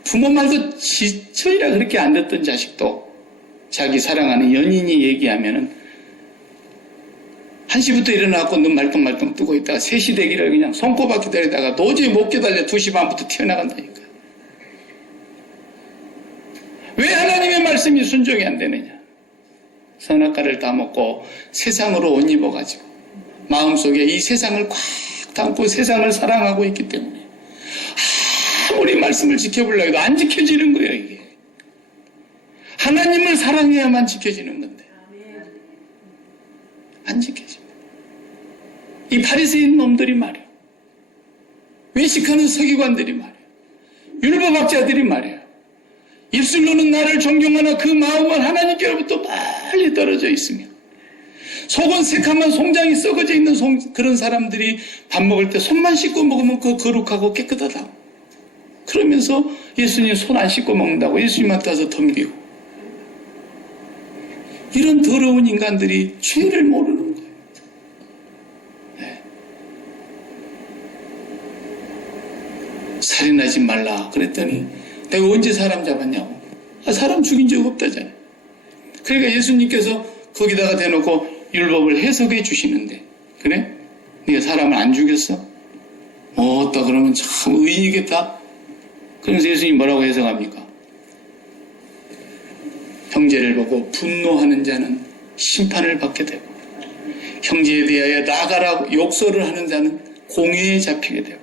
부모 말도 지처이라 그렇게 안 듣던 자식도 자기 사랑하는 연인이 얘기하면은 1시부터 일어나고 눈 말똥말똥 뜨고 있다가 3시 되기를 그냥 손꼽아 기다리다가 도저히 못 기다려 2시 반부터 튀어나간다니까. 왜 하나님의 말씀이 순종이 안 되느냐? 선악과를 다 먹고 세상으로 옷 입어가지고 마음속에 이 세상을 꽉 담고 세상을 사랑하고 있기 때문에 아무리 말씀을 지켜보려고 해도 안 지켜지는 거예요. 이게 하나님을 사랑해야만 지켜지는 건데 안 지켜집니다. 이 바리새인 놈들이 말이에요. 외식하는 서기관들이 말이에요. 율법학자들이 말이에요. 입술로는 나를 존경하나 그 마음은 하나님께로부터 멀리 떨어져 있으며 속은 새카만 송장이 썩어져 있는 그런 사람들이 밥 먹을 때 손만 씻고 먹으면 그거 거룩하고 깨끗하다고. 그러면서 예수님 손 안 씻고 먹는다고 예수님한테 와서 덤비고. 이런 더러운 인간들이 죄를 모르는 거예요. 네. 살인하지 말라 그랬더니 내가 언제 사람 잡았냐고. 사람 죽인 적 없다잖아요. 그러니까 예수님께서 거기다가 대놓고 율법을 해석해 주시는데, 그래? 네가 사람을 안 죽였어? 어따 그러면 참 의인이겠다. 그러면서 예수님이 뭐라고 해석합니까? 형제를 보고 분노하는 자는 심판을 받게 되고 형제에 대하여 나가라고 욕설을 하는 자는 공회에 잡히게 되고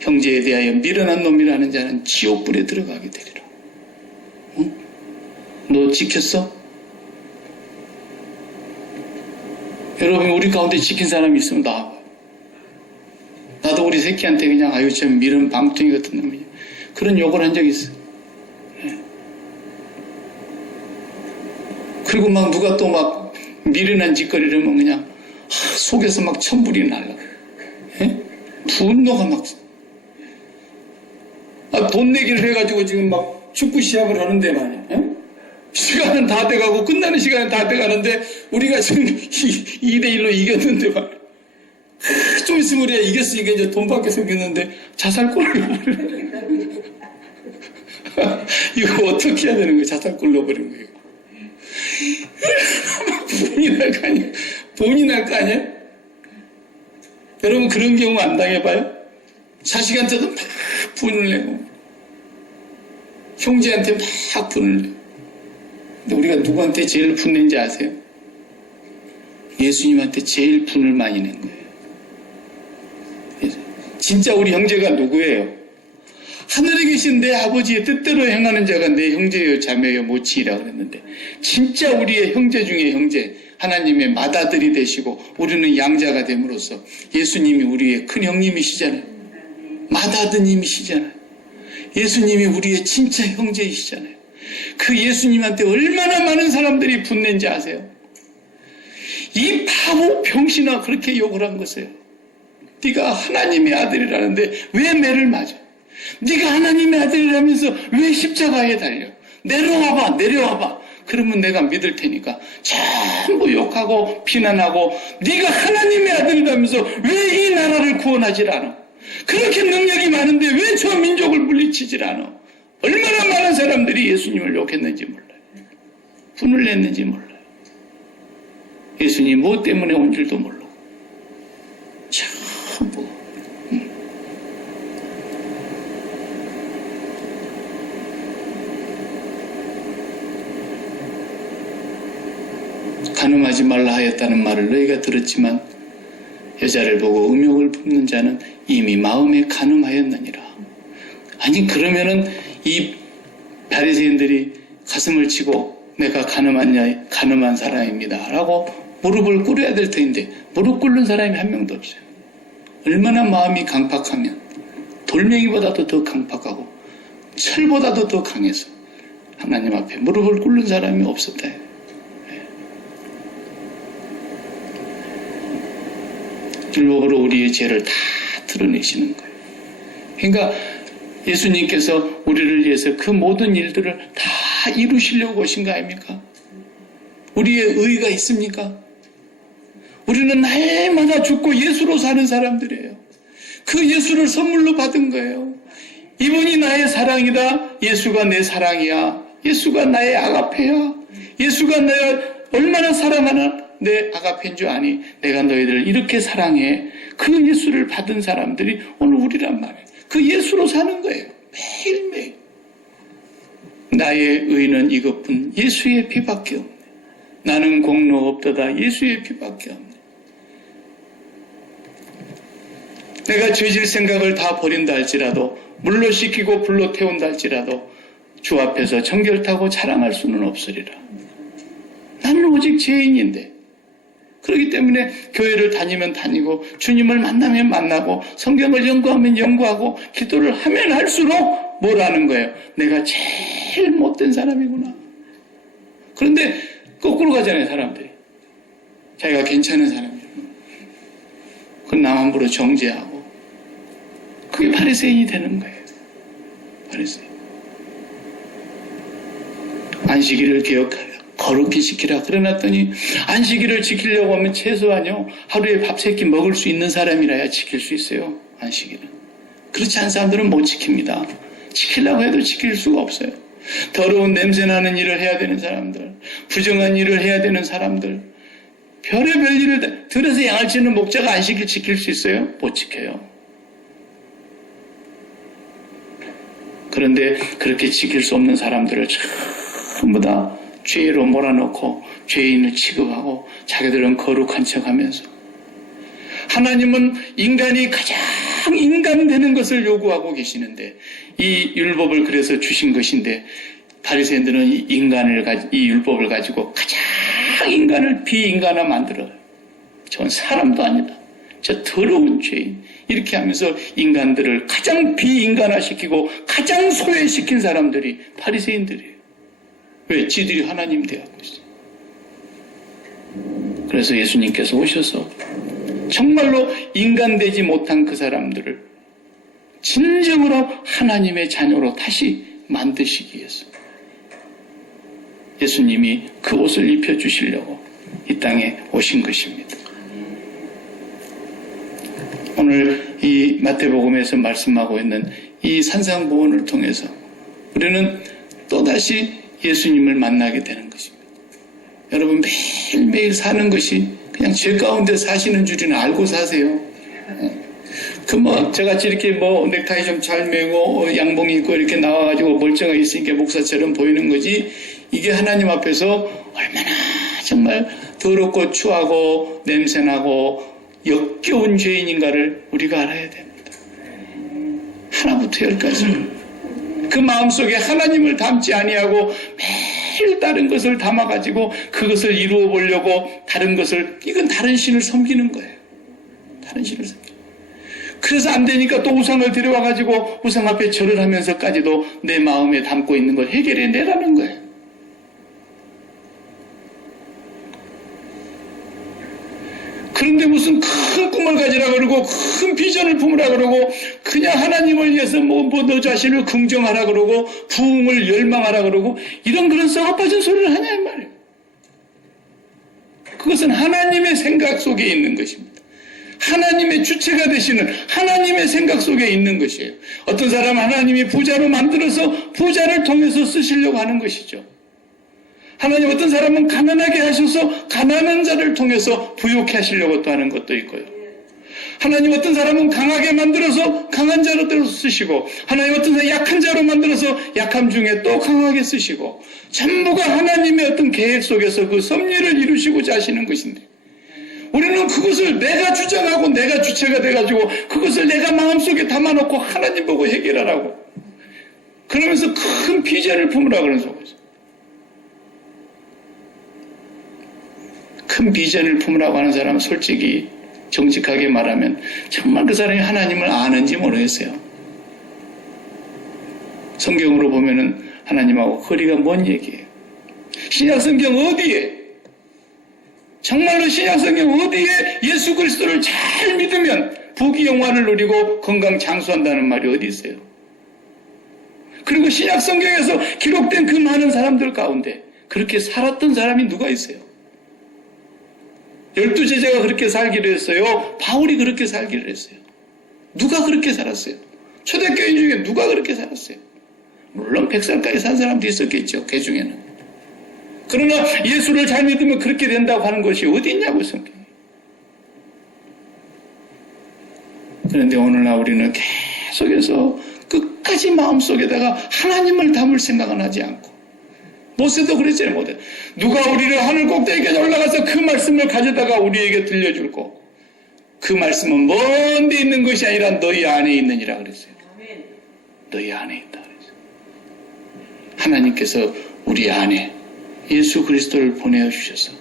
형제에 대하여 미련한 놈이라는 자는 지옥불에 들어가게 되리라. 응? 너 지켰어? 여러분, 우리 가운데 지킨 사람이 있으면 나와봐요. 나도 우리 새끼한테 그냥 아유 참 미련 방통이 같은 놈이야. 그런 욕을 한 적이 있어요. 네. 그리고 막 누가 또 막 미련한 짓거리를 하면 그냥 속에서 막 천불이 날라. 네? 분노가 막. 돈 내기를 해가지고 지금 막 축구 시합을 하는데 말이야. 네? 시간은 다 돼가고 끝나는 시간은 다 돼가는데 우리가 지금 2대1로 이겼는데 말이야. 좀 있으면 우리가 이겼으니까 이제 돈 받게 생겼는데 자살골로 이거 어떻게 해야 되는 거야? 자살골 넣어버린 거예요. 분이 날 거 아니야? 분이 날 거 아니야? 여러분 그런 경우 안 당해봐요? 자식한테도 막 분을 내고 형제한테 막 분을 내고. 근데 우리가 누구한테 제일 분낸지 아세요? 예수님한테 제일 분을 많이 낸 거예요. 진짜 우리 형제가 누구예요? 하늘에 계신 내 아버지의 뜻대로 행하는 자가 내 형제여 자매여 모치이라 그랬는데 진짜 우리의 형제 중에 형제, 하나님의 맏아들이 되시고 우리는 양자가 됨으로써 예수님이 우리의 큰 형님이시잖아요. 맏아드님이시잖아요. 예수님이 우리의 진짜 형제이시잖아요. 그 예수님한테 얼마나 많은 사람들이 분낸지 아세요? 이 바보 병신아 그렇게 욕을 한 것이에요. 네가 하나님의 아들이라는데 왜 매를 맞아? 네가 하나님의 아들이라면서 왜 십자가에 달려? 내려와봐. 그러면 내가 믿을 테니까 전부 욕하고 비난하고 네가 하나님의 아들이라면서 왜 이 나라를 구원하질 않아? 그렇게 능력이 많은데 왜 저 민족을 물리치질 않아? 얼마나 많은 사람들이 예수님을 욕했는지 몰라요. 분을 냈는지 몰라요. 예수님 뭐 때문에 온 줄도 몰라. 전부. 간음하지 말라 하였다는 말을 너희가 들었지만 여자를 보고 음욕을 품는 자는 이미 마음에 간음하였느니라. 아니 그러면은 이 바리새인들이 가슴을 치고 내가 간음한 사람입니다 라고 무릎을 꿇어야 될 텐데 무릎 꿇는 사람이 한 명도 없어요. 얼마나 마음이 강팍하면 돌멩이보다도 더 강팍하고 철보다도 더 강해서 하나님 앞에 무릎을 꿇는 사람이 없었다. 율법으로 우리의 죄를 다 드러내시는 거예요. 그러니까 예수님께서 우리를 위해서 그 모든 일들을 다 이루시려고 오신 거 아닙니까? 우리의 의의가 있습니까? 우리는 날마다 죽고 예수로 사는 사람들이에요. 그 예수를 선물로 받은 거예요. 이분이 나의 사랑이다. 예수가 내 사랑이야. 예수가 나의 아가페야. 예수가 내가 얼마나 사랑하나 내 아가페인 줄 아니? 내가 너희들을 이렇게 사랑해. 그 예수를 받은 사람들이 오늘 우리란 말이에요. 그 예수로 사는 거예요. 매일매일. 나의 의는 이것뿐 예수의 피밖에 없네. 나는 공로 없도다. 예수의 피밖에 없네. 내가 죄질 생각을 다 버린다 할지라도 물로 씻기고 불로 태운다 할지라도 주 앞에서 정결타고 자랑할 수는 없으리라. 나는 오직 죄인인데 그렇기 때문에 교회를 다니면 다니고 주님을 만나면 만나고 성경을 연구하면 연구하고 기도를 하면 할수록 뭘 아는 거예요? 내가 제일 못된 사람이구나. 그런데 거꾸로 가잖아요, 사람들이. 자기가 괜찮은 사람이에요. 그건 남 함부로 정죄하고. 그게 바리새인이 되는 거예요. 바리새인. 안식일을 기억하라. 거룩히 지키라. 그래놨더니 안식일을 지키려고 하면 최소한요 하루에 밥 3끼 먹을 수 있는 사람이라야 지킬 수 있어요. 안식일은. 그렇지 않은 사람들은 못 지킵니다. 지키려고 해도 지킬 수가 없어요. 더러운 냄새나는 일을 해야 되는 사람들, 부정한 일을 해야 되는 사람들, 별의별 일을 들여서 양을 치는 목자가 안식일 지킬 수 있어요? 못 지켜요. 그런데 그렇게 지킬 수 없는 사람들을 전부 다 죄로 몰아넣고 죄인을 취급하고 자기들은 거룩한 척하면서 하나님은 인간이 가장 인간되는 것을 요구하고 계시는데 이 율법을 그래서 주신 것인데 바리새인들은 이 율법을 가지고 가장 인간을 비인간화 만들어요. 저건 사람도 아니다. 저 더러운 죄인. 이렇게 하면서 인간들을 가장 비인간화시키고 가장 소외시킨 사람들이 바리새인들이에요. 왜? 지들이 하나님 되었고 있어요. 그래서 예수님께서 오셔서 정말로 인간되지 못한 그 사람들을 진정으로 하나님의 자녀로 다시 만드시기 위해서 예수님이 그 옷을 입혀주시려고 이 땅에 오신 것입니다. 오늘 이 마태복음에서 말씀하고 있는 이 산상보훈을 통해서 우리는 또다시 예수님을 만나게 되는 것입니다. 여러분 매일매일 사는 것이 그냥 죄 가운데 사시는 줄이나 알고 사세요. 저같이 이렇게 넥타이 좀 잘 매고 양봉 입고 이렇게 나와가지고 멀쩡하게 있으니까 목사처럼 보이는 거지 이게 하나님 앞에서 얼마나 정말 더럽고 추하고 냄새나고 역겨운 죄인인가를 우리가 알아야 됩니다. 하나부터 열까지 그 마음속에 하나님을 담지 아니하고 매일 다른 것을 담아가지고 그것을 이루어 보려고 이건 다른 신을 섬기는 거예요. 다른 신을 섬기는 거예요. 그래서 안 되니까 또 우상을 데려와가지고 우상 앞에 절을 하면서까지도 내 마음에 담고 있는 걸 해결해 내라는 거예요. 그런데 무슨 큰 꿈을 가지라 그러고 큰 비전을 품으라 그러고 그냥 하나님을 위해서 너 자신을 긍정하라 그러고 부흥을 열망하라 그러고 이런 그런 썩어 빠진 소리를 하냐 이 말이에요. 그것은 하나님의 생각 속에 있는 것입니다. 하나님의 주체가 되시는 하나님의 생각 속에 있는 것이에요. 어떤 사람은 하나님이 부자로 만들어서 부자를 통해서 쓰시려고 하는 것이죠. 하나님 어떤 사람은 가난하게 하셔서 가난한 자를 통해서 부유케 하시려고 또 하는 것도 있고요. 하나님 어떤 사람은 강하게 만들어서 강한 자로 쓰시고 하나님 어떤 사람은 약한 자로 만들어서 약함 중에 또 강하게 쓰시고 전부가 하나님의 어떤 계획 속에서 그 섭리를 이루시고자 하시는 것인데 우리는 그것을 내가 주장하고 내가 주체가 돼가지고 그것을 내가 마음속에 담아놓고 하나님 보고 해결하라고 그러면서 큰 비전을 품으라고 그러는 속에서 큰 비전을 품으라고 하는 사람은 솔직히 정직하게 말하면 정말 그 사람이 하나님을 아는지 모르겠어요. 성경으로 보면은 하나님하고 거리가 먼 얘기예요. 신약성경 어디에 정말로 신약성경 어디에 예수 그리스도를 잘 믿으면 부귀영화를 누리고 건강 장수한다는 말이 어디 있어요? 그리고 신약성경에서 기록된 그 많은 사람들 가운데 그렇게 살았던 사람이 누가 있어요? 12제자가 그렇게 살기로 했어요. 바울이 그렇게 살기로 했어요. 누가 그렇게 살았어요? 초대교인 중에 누가 그렇게 살았어요? 물론 100살까지 산 사람도 있었겠죠. 그 중에는. 그러나 예수를 잘 믿으면 그렇게 된다고 하는 것이 어디 있냐고 성경에. 그런데 오늘날 우리는 계속해서 끝까지 마음속에다가 하나님을 담을 생각은 하지 않고 모세도 그랬잖아요. 모세. 누가 우리를 하늘 꼭대기에 올라가서 그 말씀을 가져다가 우리에게 들려줄고 그 말씀은 먼 데 있는 것이 아니라 너희 안에 있느니라 그랬어요. 너희 안에 있다 그랬어요. 하나님께서 우리 안에 예수 그리스도를 보내주셔서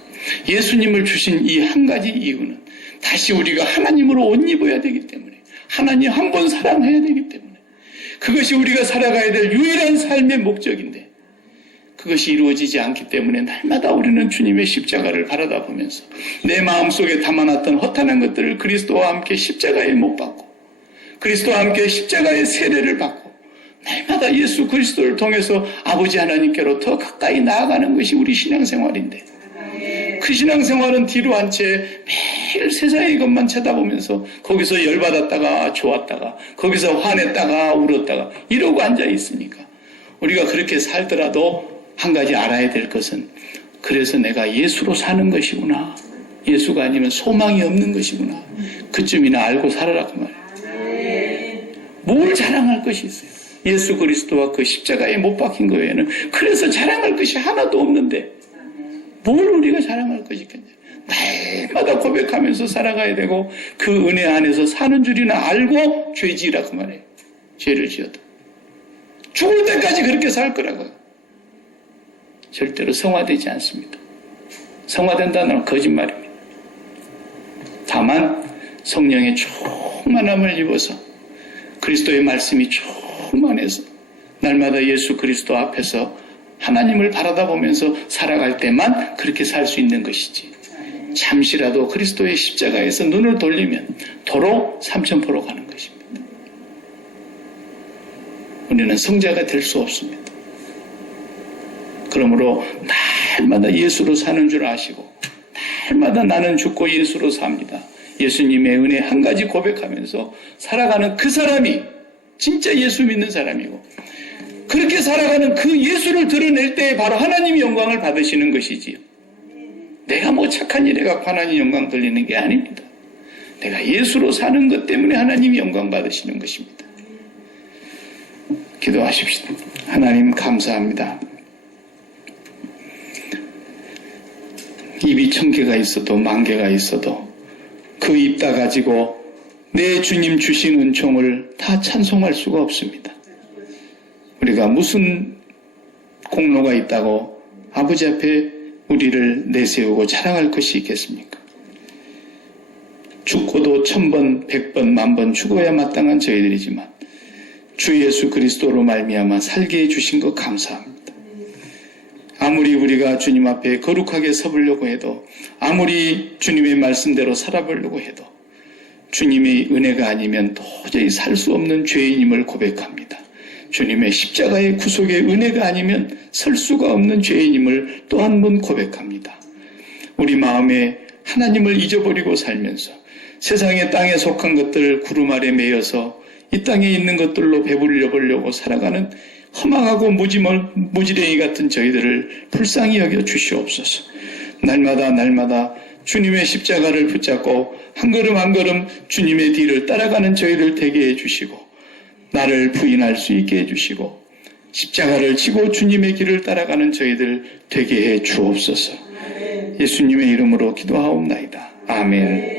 예수님을 주신 이 한 가지 이유는 다시 우리가 하나님으로 옷 입어야 되기 때문에 하나님 한 번 사랑해야 되기 때문에 그것이 우리가 살아가야 될 유일한 삶의 목적인데 그것이 이루어지지 않기 때문에 날마다 우리는 주님의 십자가를 바라다 보면서 내 마음속에 담아놨던 허탄한 것들을 그리스도와 함께 십자가에 못 박고 그리스도와 함께 십자가의 세례를 받고 날마다 예수 그리스도를 통해서 아버지 하나님께로 더 가까이 나아가는 것이 우리 신앙생활인데 그 신앙생활은 뒤로 한 채 매일 세상의 것만 쳐다보면서 거기서 열받았다가 좋았다가 거기서 화냈다가 울었다가 이러고 앉아 있으니까 우리가 그렇게 살더라도 한 가지 알아야 될 것은 그래서 내가 예수로 사는 것이구나. 예수가 아니면 소망이 없는 것이구나. 그쯤이나 알고 살아라 그 말이에요. 뭘 자랑할 것이 있어요. 예수 그리스도와 그 십자가에 못 박힌 거 외에는 그래서 자랑할 것이 하나도 없는데 뭘 우리가 자랑할 것이 있겠냐. 날마다 고백하면서 살아가야 되고 그 은혜 안에서 사는 줄이나 알고 죄지으라 그 말이에요. 죄를 지어도 죽을 때까지 그렇게 살 거라고요. 절대로 성화되지 않습니다. 성화된다는 건 거짓말입니다. 다만 성령의 충만함을 입어서 그리스도의 말씀이 충만해서 날마다 예수 그리스도 앞에서 하나님을 바라다 보면서 살아갈 때만 그렇게 살 수 있는 것이지 잠시라도 그리스도의 십자가에서 눈을 돌리면 도로 삼천포로 가는 것입니다. 우리는 성자가 될 수 없습니다. 그러므로 날마다 예수로 사는 줄 아시고 날마다 나는 죽고 예수로 삽니다. 예수님의 은혜 한 가지 고백하면서 살아가는 그 사람이 진짜 예수 믿는 사람이고 그렇게 살아가는 그 예수를 드러낼 때 바로 하나님이 영광을 받으시는 것이지요. 내가 뭐 착한 일에 갖고 하나님 영광 돌리는 게 아닙니다. 내가 예수로 사는 것 때문에 하나님이 영광 받으시는 것입니다. 기도하십시다. 하나님 감사합니다. 입이 1000개가 있어도 10,000개가 있어도 그 입 다 가지고 내 주님 주신 은총을 다 찬송할 수가 없습니다. 우리가 무슨 공로가 있다고 아버지 앞에 우리를 내세우고 자랑할 것이 있겠습니까? 죽고도 1000번, 100번, 10,000번 죽어야 마땅한 저희들이지만 주 예수 그리스도로 말미암아 살게 해주신 것 감사합니다. 아무리 우리가 주님 앞에 거룩하게 서보려고 해도 아무리 주님의 말씀대로 살아보려고 해도 주님의 은혜가 아니면 도저히 살 수 없는 죄인임을 고백합니다. 주님의 십자가의 구속의 은혜가 아니면 설 수가 없는 죄인임을 또 한 번 고백합니다. 우리 마음에 하나님을 잊어버리고 살면서 세상의 땅에 속한 것들 구름 아래 매여서 이 땅에 있는 것들로 배불려 보려고 살아가는 허망하고 무지랭이 같은 저희들을 불쌍히 여겨 주시옵소서. 날마다 주님의 십자가를 붙잡고 한 걸음 한 걸음 주님의 뒤를 따라가는 저희들 되게 해주시고 나를 부인할 수 있게 해주시고 십자가를 지고 주님의 길을 따라가는 저희들 되게 해 주옵소서. 예수님의 이름으로 기도하옵나이다. 아멘.